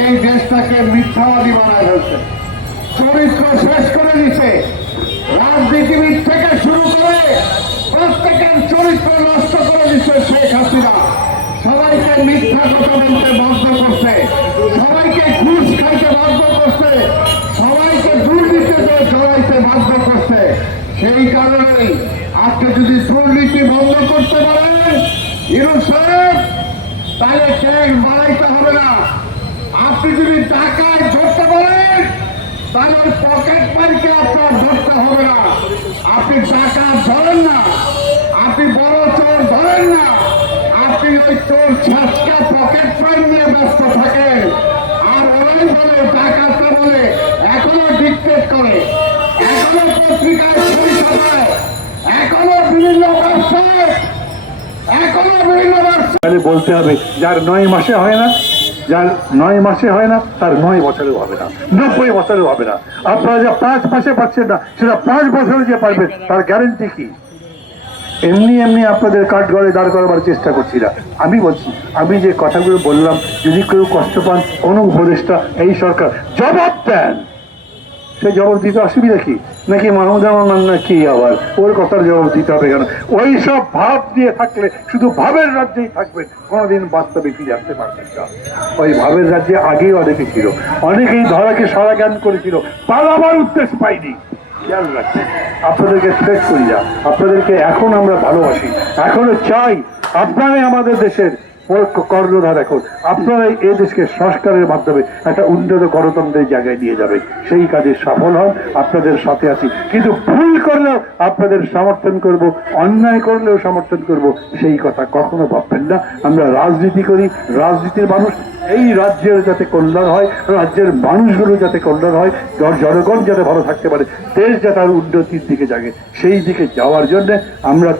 এই দেশটাকে মিথ্যাবাদী বানায় ফেলছে। চরিত্র শেষ করে দিছে। রাজনীতিবিদ থেকে শুরু করে প্রত্যেকের চরিত্র নষ্ট করে দিচ্ছে শেখ হাসিনা। সবাইকে মিথ্যা কথা বলতে বাধ্য করছে। সবাইকে ঘুষ খাইতে বাধ্য করছে। সবাইকে দুর্নীতিতে জড়াইতে বাধ্য করছে। সেই কারণেই আপনি যদি দুর্নীতি বন্ধ করতে পারেন, ইরু সাহেব, তাহলে ট্যাক্স বাড়াইতে হবে না। আপনি যদি টাকায় ধরতে পারেন তাহলে পকেট মারিকে আপনার ধরতে হবে না। আপনি টাকা ধরেন না, আপনি বড় চোর ধরেন না, আপনি ওই চোর ছাটকা পকেট মার নিয়ে ব্যস্ত থাকেন। আর ওরাই বলে টাকাটা বলে, এখনও ডিকটেট করে, এখনও পত্রিকায় ছবি ছাপায়, এখনও বিভিন্ন ব্যবসায় এখনও বিভিন্ন ব্যবসায় বলতে হবে, যার নয় মাসে হয় না যার নয় মাসে হয় না, তার নয় বছরেও হবে না, নব্বই বছরেও হবে না। আপনারা যা পাঁচ মাসে পাচ্ছেন না, সেটা পাঁচ বছরে যে পারবে তার গ্যারেন্টি কি? এমনি এমনি আপনাদের কাঠ গড়ে দাঁড় করাবার চেষ্টা করছি না। আমি বলছি, আমি যে কথাগুলো বললাম, যদি কেউ কষ্ট পান, কোনো উপদেষ্টা, এই সরকার জবাব দেন। সে জবাব দিতে অসুবিধা কি? নাকি মাহমুদ না কি আবার? ওর কথার জবাব দিতে হবে কেন? ওই সব ভাব দিয়ে থাকলে শুধু ভাবের রাজ্যেই থাকবেন। কোনোদিন বাস্তবে ফিরে আসতে পারবেন না। ওই ভাবের রাজ্যে আগেই অনেকে ছিল। অনেকেই ধরাকে সারা জ্ঞান করেছিল। পালাবার উদ্দেশ্য পাইনি। খেয়াল আপনাদেরকে থ্রেট করি আপনাদেরকে এখন আমরা ভালোবাসি। এখনও চাই আপনারাই আমাদের দেশের ক- কর্ণধার এখন। আপনারা এই দেশকে সংস্কারের মাধ্যমে একটা উন্নত গণতন্ত্রের জায়গায় নিয়ে যাবে সেই কাজে সফল হন, আপনাদের সাথে আছি। কিন্তু ভুল করলেও আপনাদের সমর্থন করব, অন্যায় করলেও সমর্থন করব, সেই কথা কখনো ভাববেন না। আমরা রাজনীতি করি, রাজনীতির মানুষ। এই রাজ্যের যাতে কল্যাণ হয়, রাজ্যের মানুষগুলো যাতে কল্যাণ হয় জনগণ যাতে ভালো থাকতে পারে, দেশ যাতে আরও উন্নতির দিকে জাগে, সেই দিকে যাওয়ার জন্য আমরা